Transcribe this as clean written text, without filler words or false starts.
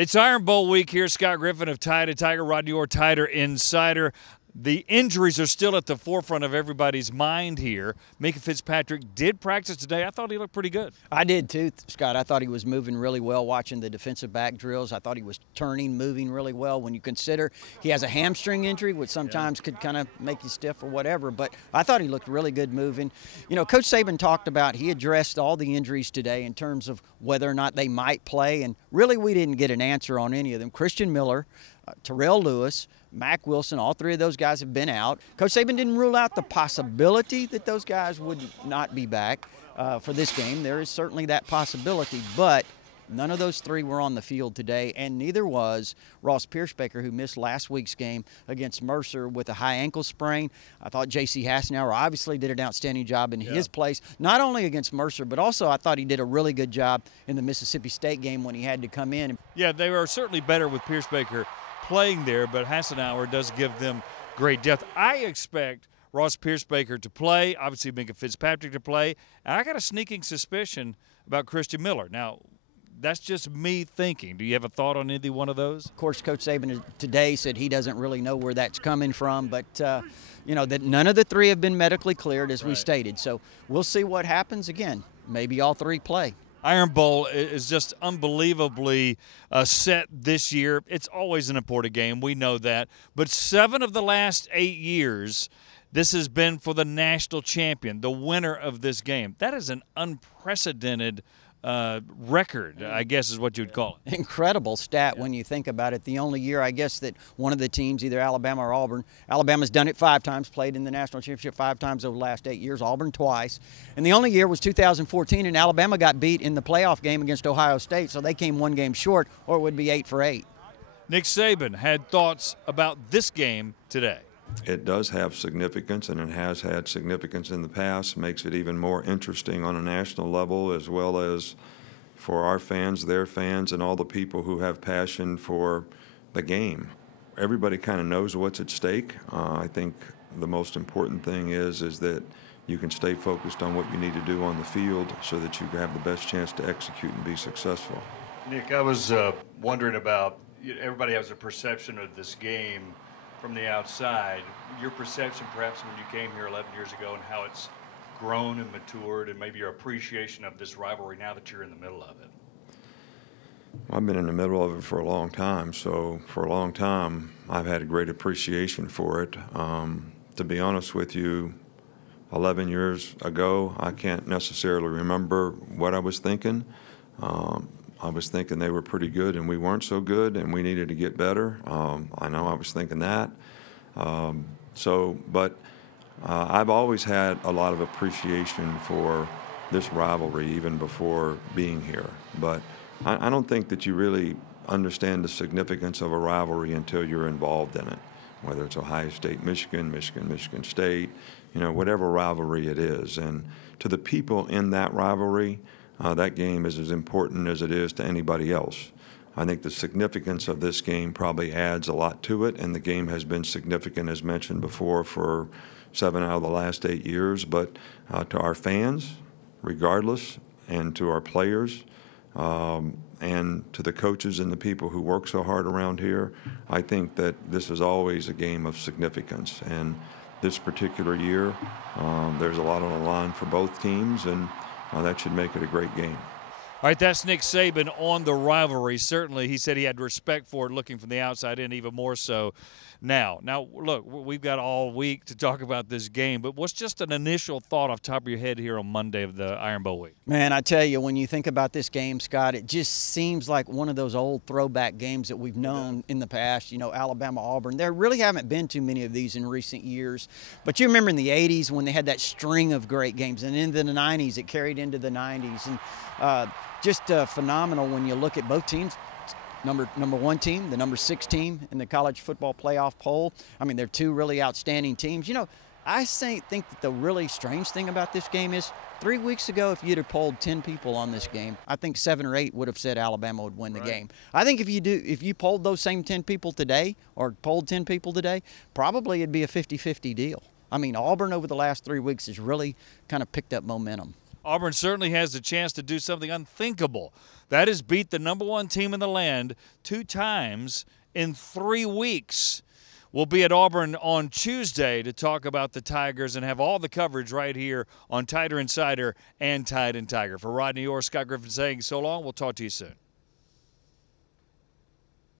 It's Iron Bowl week here. Scott Griffin of Tide Tiger, Rodney Orr, Tider Insider. The injuries are still at the forefront of everybody's mind here. Minka Fitzpatrick did practice today. I thought he looked pretty good. I did too, Scott. I thought he was moving really well watching the defensive back drills. I thought he was turning, moving really well. When you consider he has a hamstring injury, which sometimes could kind of make you stiff or whatever, but I thought he looked really good moving. You know, Coach Saban talked about he addressed all the injuries today in terms of whether or not they might play, and really we didn't get an answer on any of them. Christian Miller, Terrell Lewis, Mack Wilson, all three of those guys have been out. Coach Saban didn't rule out the possibility that those guys would not be back for this game. There is certainly that possibility, but none of those three were on the field today, and neither was Ross Pierschbaker, who missed last week's game against Mercer with a high ankle sprain. I thought J.C. Hassenauer obviously did an outstanding job in his place, not only against Mercer, but also I thought he did a really good job in the Mississippi State game when he had to come in. Yeah, they were certainly better with Pierschbaker playing there, but Hassenauer does give them great depth. I expect Ross Pierschbaker to play, obviously Minka Fitzpatrick to play, and I got a sneaking suspicion about Christian Miller. Now, that's just me thinking. Do you have a thought on either one of those? Of course, Coach Saban today said he doesn't really know where that's coming from, but, you know, that none of the three have been medically cleared, as we stated. So we'll see what happens. Again, maybe all three play. Iron Bowl is just unbelievably set this year. It's always an important game. We know that. But 7 of the last 8 years, this has been for the national champion, the winner of this game. That is an unprecedented record, I guess is what you'd call it. Incredible stat when you think about it. The only year, I guess, that one of the teams, either Alabama or Auburn, Alabama's done it 5 times, played in the national championship 5 times over the last 8 years, Auburn twice. And the only year was 2014, and Alabama got beat in the playoff game against Ohio State, so they came 1 game short, or it would be 8 for 8. Nick Saban had thoughts about this game today. It does have significance, and it has had significance in the past. Makes it even more interesting on a national level, as well as for our fans, their fans, and all the people who have passion for the game. Everybody kind of knows what's at stake. I think the most important thing is that you can stay focused on what you need to do on the field so that you have the best chance to execute and be successful. Nick, I was wondering about, everybody has a perception of this game from the outside. Your perception perhaps when you came here 11 years ago and how it's grown and matured, and maybe your appreciation of this rivalry now that you're in the middle of it. Well, I've been in the middle of it for a long time, so for a long time I've had a great appreciation for it. To be honest with you, 11 years ago I can't necessarily remember what I was thinking. I was thinking they were pretty good and we weren't so good and we needed to get better. I know I was thinking that. I've always had a lot of appreciation for this rivalry even before being here. But I don't think that you really understand the significance of a rivalry until you're involved in it, whether it's Ohio State, Michigan, Michigan State, you know, whatever rivalry it is. And to the people in that rivalry, that game is as important as it is to anybody else. I think the significance of this game probably adds a lot to it, and the game has been significant, as mentioned before, for 7 out of the last 8 years. But to our fans, regardless, and to our players, and to the coaches and the people who work so hard around here, I think that this is always a game of significance. And this particular year, there's a lot on the line for both teams, and that should make it a great game. All right, that's Nick Saban on the rivalry. Certainly, he said he had respect for it looking from the outside in, even more so now. Now, look, we've got all week to talk about this game, but what's just an initial thought off the top of your head here on Monday of the Iron Bowl week? Man, I tell you, when you think about this game, Scott, it just seems like one of those old throwback games that we've known in the past, you know, Alabama, Auburn. There really haven't been too many of these in recent years. But you remember in the 80s when they had that string of great games, and in the 90s it carried into the 90s. And just phenomenal when you look at both teams. Number 1 team, the number 6 team in the college football playoff poll. I mean, they're 2 really outstanding teams. You know, I think that the really strange thing about this game is 3 weeks ago, if you'd have polled 10 people on this game, I think 7 or 8 would have said Alabama would win the game. I think if you polled those same 10 people today, or polled 10 people today, probably it'd be a 50-50 deal. I mean, Auburn over the last 3 weeks has really kind of picked up momentum. Auburn certainly has the chance to do something unthinkable That is beat the #1 team in the land 2 times in 3 weeks. We'll be at Auburn on Tuesday to talk about the Tigers and have all the coverage right here on Tiger Insider and Tide and Tiger. For Rodney Orr, Scott Griffin saying so long. We'll talk to you soon.